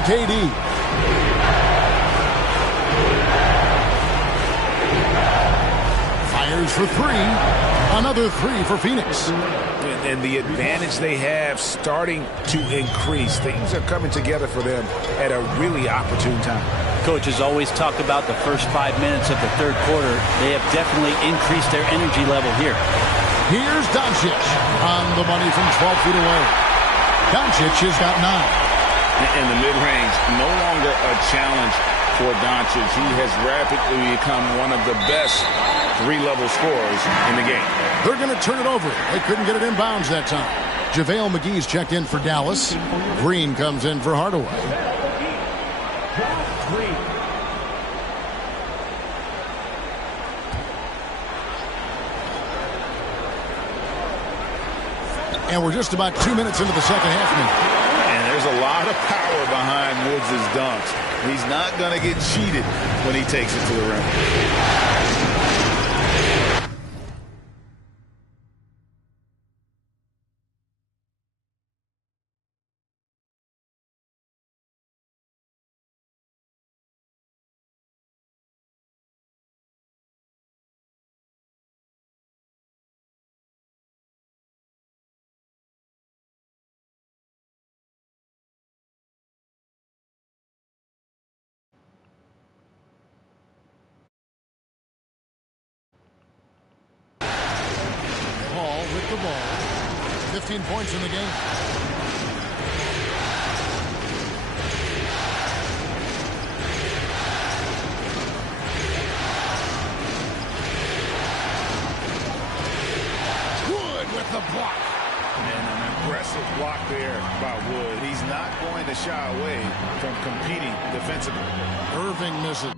to KD. Fires for three. Another three for Phoenix. And the advantage they have starting to increase. Things are coming together for them at a really opportune time. Coach has always talked about the first 5 minutes of the third quarter. They have definitely increased their energy level here. Here's Doncic on the money from 12 feet away. Doncic has got 9. In the mid-range, no longer a challenge for Doncic. He has rapidly become one of the best three-level scorers in the game. They're going to turn it over. They couldn't get it inbounds that time. JaVale McGee's checked in for Dallas. Green comes in for Hardaway. And we're just about 2 minutes into the second half now. And there's a lot of power behind Woods' dunks. He's not going to get cheated when he takes it to the rim. The ball. 15 points in the game. Wood with the block. And an aggressive block there by Wood. He's not going to shy away from competing defensively. Irving misses.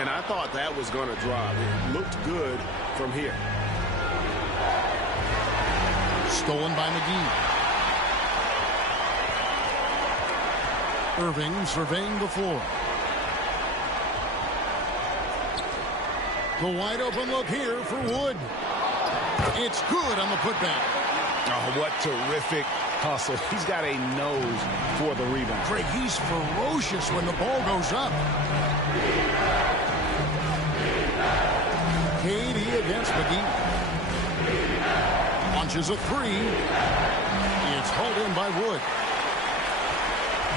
And I thought that was going to drop. It looked good from here. Stolen by McGee. Irving surveying the floor. The wide open look here for Wood. It's good on the putback. Oh, what terrific hustle. He's got a nose for the rebound. Craig, he's ferocious when the ball goes up. KD against McGee. Launches a three. It's hauled in by Wood.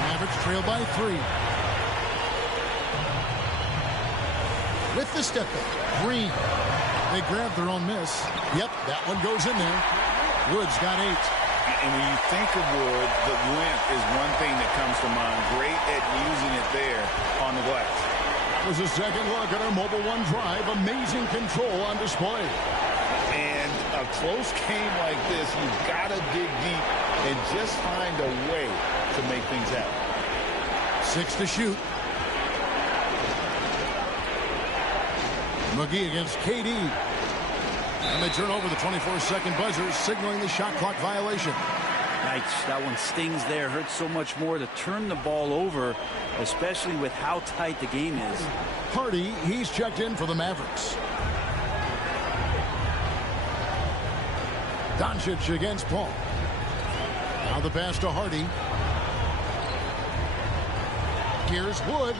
Mavericks trail by 3. With the step back, Green. They grab their own miss. Yep, that one goes in there. Wood's got 8. And when you think of Wood, the length is one thing that comes to mind. Great at using it there on the glass. That was a second look at our Mobile One drive. Amazing control on display. And a close game like this, you've got to dig deep and just find a way to make things happen. 6 to shoot. McGee against KD. And they turn over the 24-second buzzer, signaling the shot clock violation. Nice. That one stings there. Hurts so much more to turn the ball over, especially with how tight the game is. Hardy, he's checked in for the Mavericks. Doncic against Paul. Now the pass to Hardy. Here's Wood.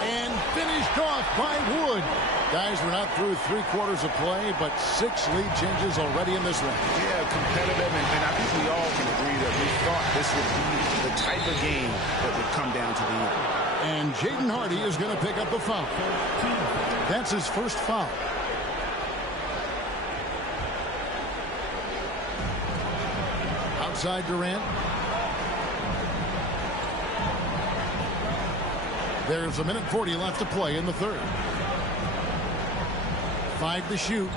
And finished off by Wood. Guys, we're not through 3 quarters of play, but 6 lead changes already in this one. Yeah, competitive, and I think we all can agree that we thought this would be the type of game that would come down to the end. And Jaden Hardy is going to pick up the foul. That's his first foul. Outside Durant. There's 1:40 left to play in the third. 5 to shoot.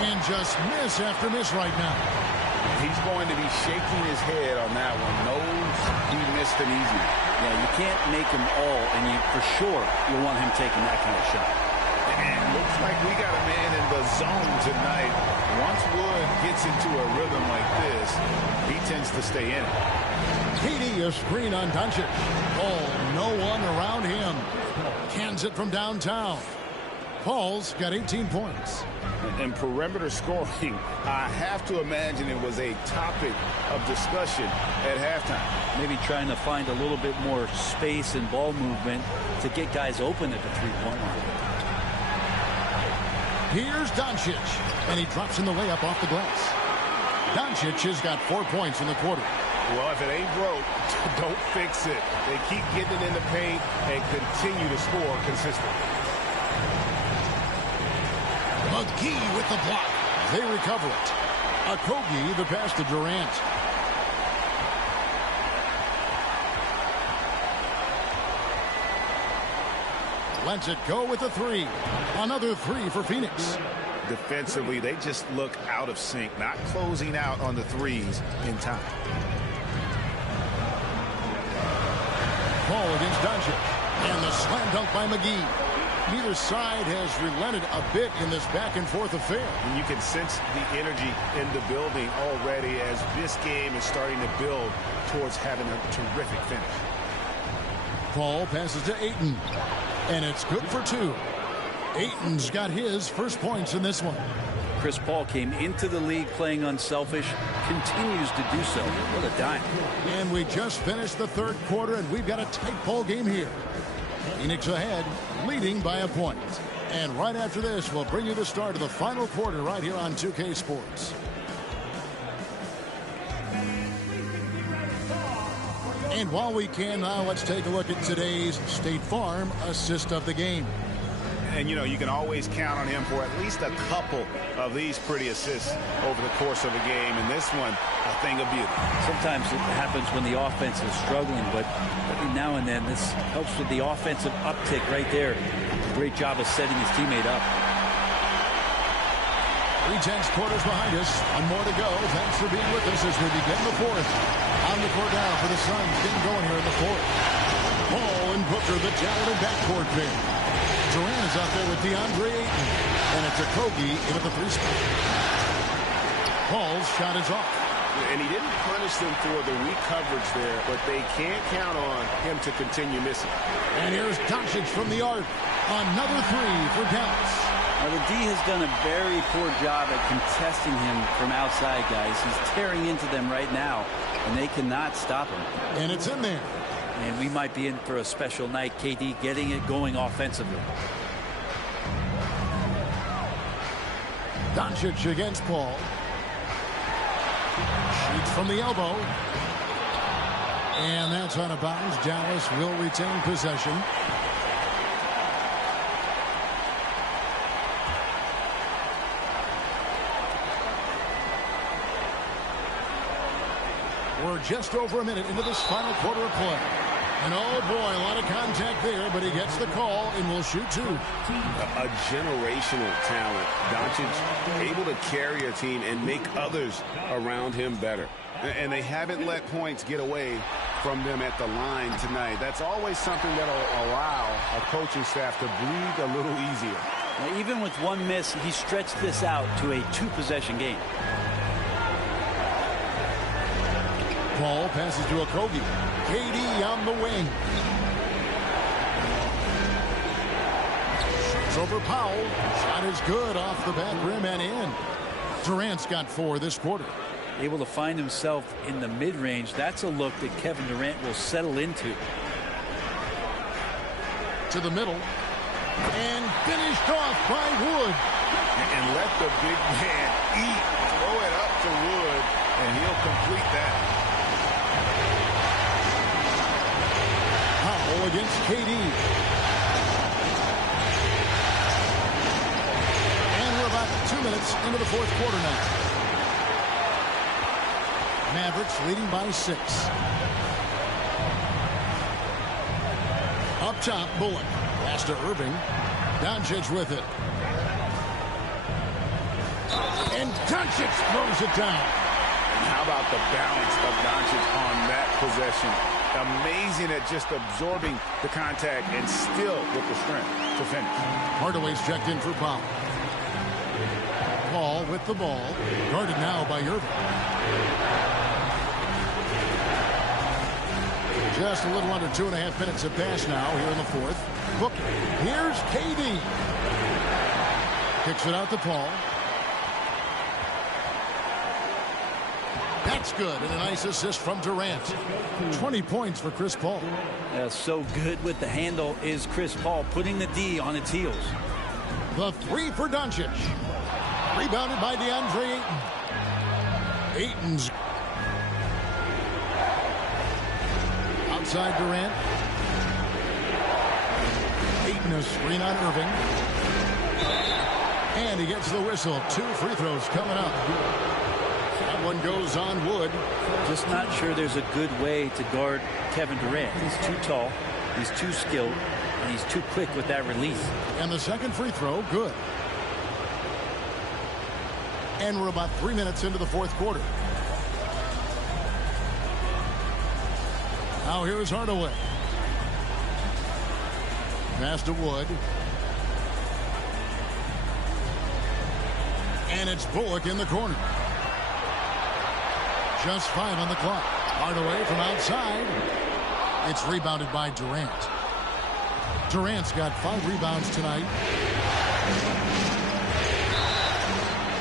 And just miss after miss right now. He's going to be shaking his head on that one. Knows he missed an easy one. Yeah, you can't make them all, and for sure you want him taking that kind of shot. And looks like we got a man in the zone tonight. Once Wood gets into a rhythm like this, he tends to stay in it. KD a screen on Doncic. Oh, no one around him. Cans it from downtown. Paul's got 18 points. And perimeter scoring, I have to imagine it was a topic of discussion at halftime. Maybe trying to find a little bit more space and ball movement to get guys open at the three-point line. Here's Doncic, and he drops in the layup off the glass. Doncic has got 4 points in the quarter. Well, if it ain't broke, don't fix it. They keep getting it in the paint and continue to score consistently. McGee with the block. They recover it. Okogie the pass to Durant. Lets it go with a three. Another three for Phoenix. Defensively, they just look out of sync, not closing out on the threes in time. Ball against Doncic. And the slam dunk by McGee. Neither side has relented a bit in this back-and-forth affair. And you can sense the energy in the building already as this game is starting to build towards having a terrific finish. Paul passes to Ayton. And it's good for two. Ayton's got his first points in this one. Chris Paul came into the league playing unselfish, continues to do so. What a dime. And we just finished the third quarter, and we've got a tight ball game here. Phoenix ahead, leading by a point. And right after this, we'll bring you the start of the final quarter right here on 2K Sports. And while we can now, let's take a look at today's State Farm assist of the game. And, you know, you can always count on him for at least a couple of these pretty assists over the course of a game. And this one, a thing of beauty. Sometimes it happens when the offense is struggling, but every now and then this helps with the offensive uptick right there. Great job of setting his teammate up. 3 quarters behind us. One more to go. Thanks for being with us as we begin the fourth. On the court now for the Suns. Getting going here in the fourth. Paul and Booker, the talented backcourt pair. Durant is out there with DeAndre Ayton. And it's Okogie in at the three spot. Paul's shot is off. And he didn't punish them for the weak coverage there, but they can't count on him to continue missing. And here's Doncic from the arc. Another three for Dallas. Now, the D has done a very poor job at contesting him from outside, guys. He's tearing into them right now, and they cannot stop him. And it's in there. And we might be in for a special night. KD getting it going offensively. Doncic against Paul. Shoots from the elbow. And that's out of bounds. Dallas will retain possession. We're just over a minute into this final quarter of play. And oh boy, a lot of contact there, but he gets the call and will shoot two. A generational talent. Doncic able to carry a team and make others around him better. And they haven't let points get away from them at the line tonight. That's always something that'll allow a coaching staff to breathe a little easier. Now, even with one miss, he stretched this out to a two-possession game. Paul passes to Okogie. KD on the wing. Shoots over Powell. Shot is good off the back rim and in. Durant's got 4 this quarter. Able to find himself in the mid-range. That's a look that Kevin Durant will settle into. To the middle. And finished off by Wood. And let the big man eat. Throw it up to Wood, and he'll complete that. Powell against KD. And we're about 2 minutes into the fourth quarter now. Mavericks leading by 6. Up top, Bullock. Pass to Irving. Doncic with it. And Doncic throws it down. And how about the balance of Doncic on that possession? Amazing at just absorbing the contact and still with the strength to finish. Hardaway's checked in for Paul. Paul with the ball. Guarded now by Irving. Just a little under 2.5 minutes have passed now here in the fourth. Booker. Here's KD. Kicks it out to Paul. That's good, and a nice assist from Durant. 20 points for Chris Paul. So good with the handle is Chris Paul, putting the D on its heels. The three for Doncic. Rebounded by DeAndre Ayton. Ayton's outside Durant. Ayton a screen on Irving. And he gets the whistle. 2 free throws coming up. That one goes on Wood. Just not sure there's a good way to guard Kevin Durant. He's too tall, he's too skilled, and he's too quick with that release. And the second free throw, good. And we're about 3 minutes into the fourth quarter. Now here's Hardaway. Pass to Wood. And it's Bullock in the corner. Just 5 on the clock. Hardaway from outside. It's rebounded by Durant. Durant's got 5 rebounds tonight.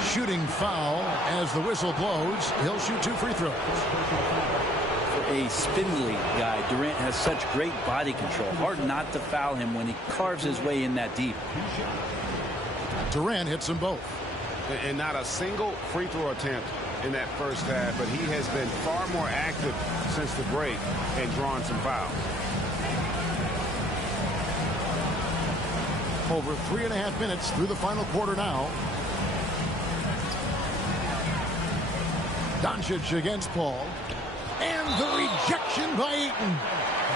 Shooting foul as the whistle blows. He'll shoot 2 free throws. For a spindly guy, Durant has such great body control. Hard not to foul him when he carves his way in that deep. Durant hits them both. And not a single free throw attempt in that first half, but he has been far more active since the break and drawn some fouls. Over 3.5 minutes through the final quarter now. Doncic against Paul. And the rejection by Ayton.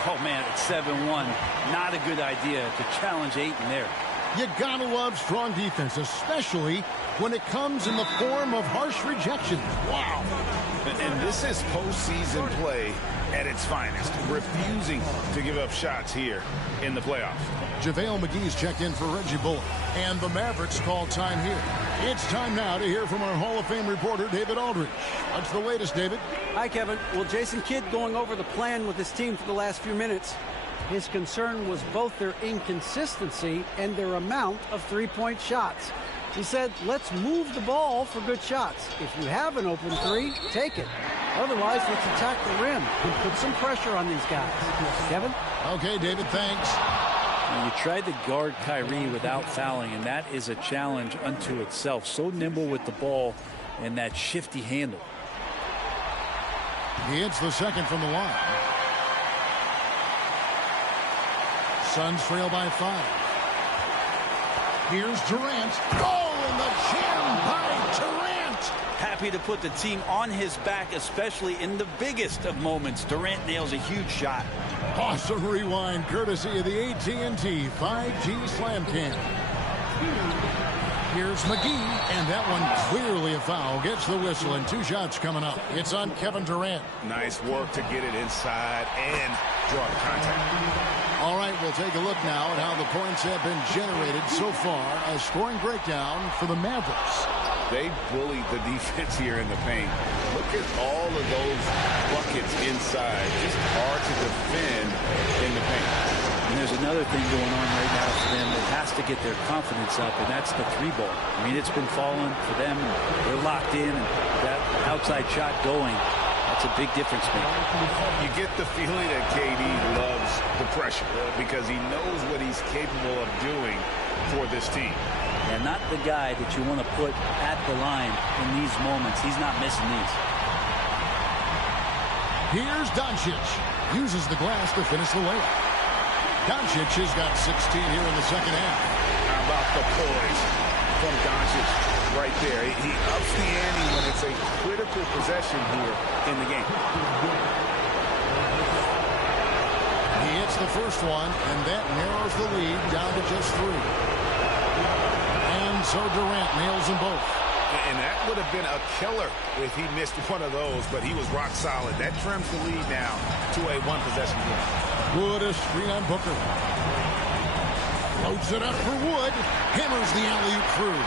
Oh, man, it's 7-1. Not a good idea to challenge Ayton there. You gotta love strong defense, especially when it comes in the form of harsh rejections. Wow. And this is postseason play at its finest, refusing to give up shots here in the playoffs. JaVale McGee's checked in for Reggie Bullock, and the Mavericks call time here. It's time now to hear from our Hall of Fame reporter, David Aldridge. What's the latest, David? Hi, Kevin. Well, Jason Kidd going over the plan with his team for the last few minutes. His concern was both their inconsistency and their amount of three-point shots. He said, let's move the ball for good shots. If you have an open three, take it. Otherwise, let's attack the rim and put some pressure on these guys. Kevin? Okay, David, thanks. You tried to guard Kyrie without fouling, and that is a challenge unto itself. So nimble with the ball and that shifty handle. He hits the second from the line. Suns trail by 5. Here's Durant. Goal in the chin by Durant. Happy to put the team on his back, especially in the biggest of moments. Durant nails a huge shot. Awesome rewind courtesy of the AT&T 5G Slam Cam. Here's McGee, and that one clearly a foul. Gets the whistle, and 2 shots coming up. It's on Kevin Durant. Nice work to get it inside and draw the contact. All right, we'll take a look now at how the points have been generated so far. A scoring breakdown for the Mavericks. They bullied the defense here in the paint. Look at all of those buckets inside. Just hard to defend in the paint. And there's another thing going on right now for them that has to get their confidence up, and that's the 3-ball. I mean, it's been falling for them, and they're locked in, and that outside shot going, that's a big difference maker. You get the feeling that KD loves the pressure because he knows what he's capable of doing for this team. And not the guy that you want to put at the line in these moments. He's not missing these. Here's Doncic. Uses the glass to finish the layup. Doncic has got 16 here in the second half. How about the poise from Doncic right there? He ups the ante when it's a critical possession here in the game. He hits the first one, and that narrows the lead down to just 3. And so Durant nails them both. And that would have been a killer if he missed one of those, but he was rock solid. That trims the lead now to a one-possession game. Wood a screen on Booker. Loads it up for Wood. Hammers the alley-oop through.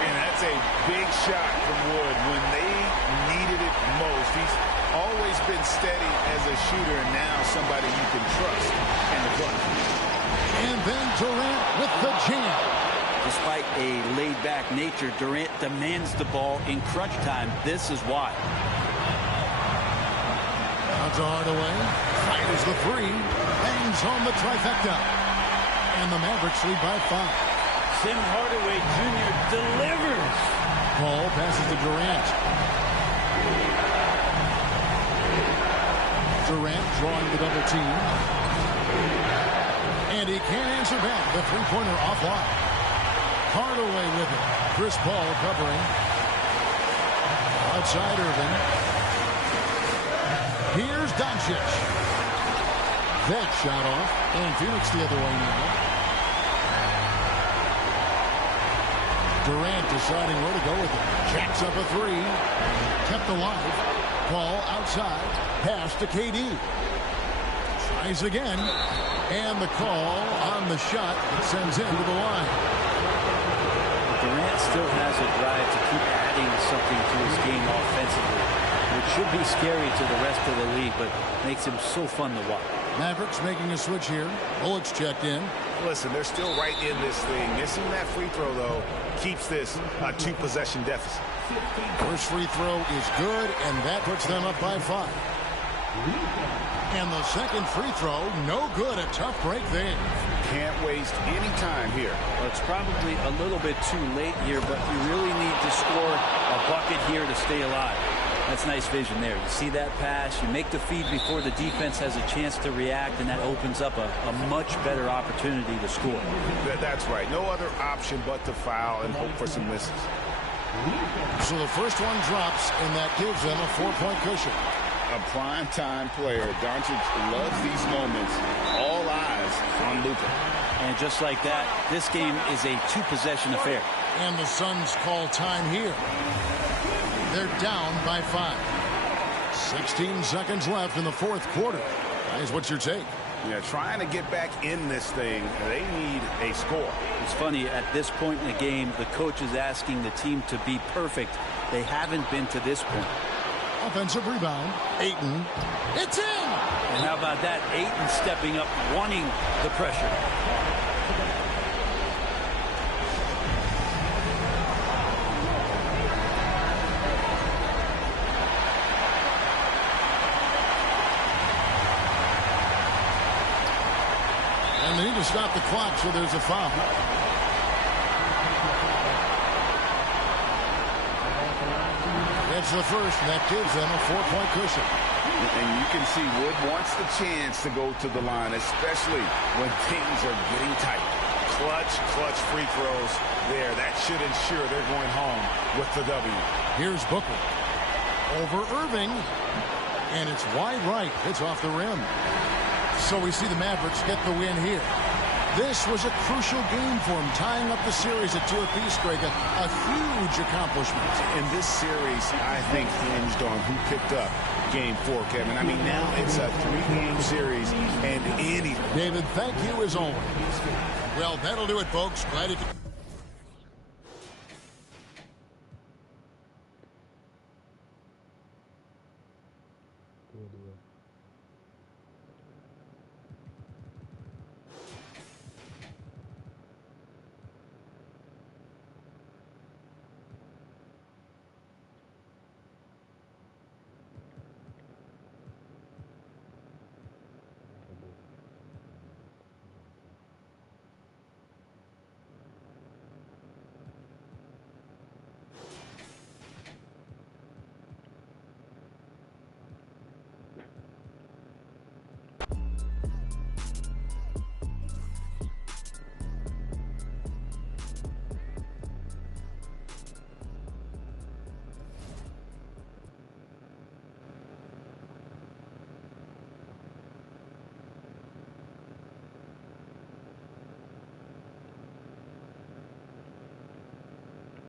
And that's a big shot from Wood when they needed it most. He's always been steady as a shooter, and now somebody you can trust in the clutch. And then Durant with the jam. Despite a laid-back nature, Durant demands the ball in crunch time. This is why. Out to Hardaway. Fires the three. Bangs home the trifecta. And the Mavericks lead by 5. Tim Hardaway Jr. delivers. Paul passes to Durant. Durant drawing the double team. And he can't answer back. The three-pointer offline. Hardaway with it. Chris Paul covering. Outside Irving. Here's Doncic. That shot off. And Phoenix the other way now. Durant deciding where to go with it. Jacks up a three. Kept alive. Paul outside. Pass to KD. Tries again. And the call on the shot that sends him to the line. Durant still has a drive to keep adding something to his game offensively, which should be scary to the rest of the league, but makes him so fun to watch. Mavericks making a switch here. Bullock's checked in. Listen, they're still right in this thing. Missing that free throw, though, keeps this a two-possession deficit. First free throw is good, and that puts them up by 5. And the second free throw, no good. A tough break there. Can't waste any time here. Well, it's probably a little bit too late here, but you really need to score a bucket here to stay alive. That's nice vision there. You see that pass, you make the feed before the defense has a chance to react, and that opens up a much better opportunity to score. That's right. No other option but to foul and hope for some misses. So the first one drops, and that gives them a 4-point cushion. A prime-time player. Doncic loves these moments. All eyes on Luka. And just like that, this game is a two-possession affair. And the Suns call time here. They're down by 5. 16 seconds left in the fourth quarter. Guys, what's your take? Yeah, trying to get back in this thing, they need a score. It's funny, at this point in the game, the coach is asking the team to be perfect. They haven't been to this point. Offensive rebound. Ayton. It's in! And how about that? Ayton stepping up, wanting the pressure. And they need to stop the clock, so there's a foul. That's the first, and that gives them a 4-point cushion. And you can see Wood wants the chance to go to the line, especially when things are getting tight. Clutch free throws there. That should ensure they're going home with the W. Here's Booker. Over Irving. And it's wide right. It's off the rim. So we see the Mavericks get the win here. This was a crucial game for them, tying up the series at 2 apiece, Greg. A huge accomplishment. And this series, I think, hinged on who picked up Game 4, Kevin. I mean, now it's a 3-game series, and any... David, thank you as always. Well, that'll do it, folks. Glad it...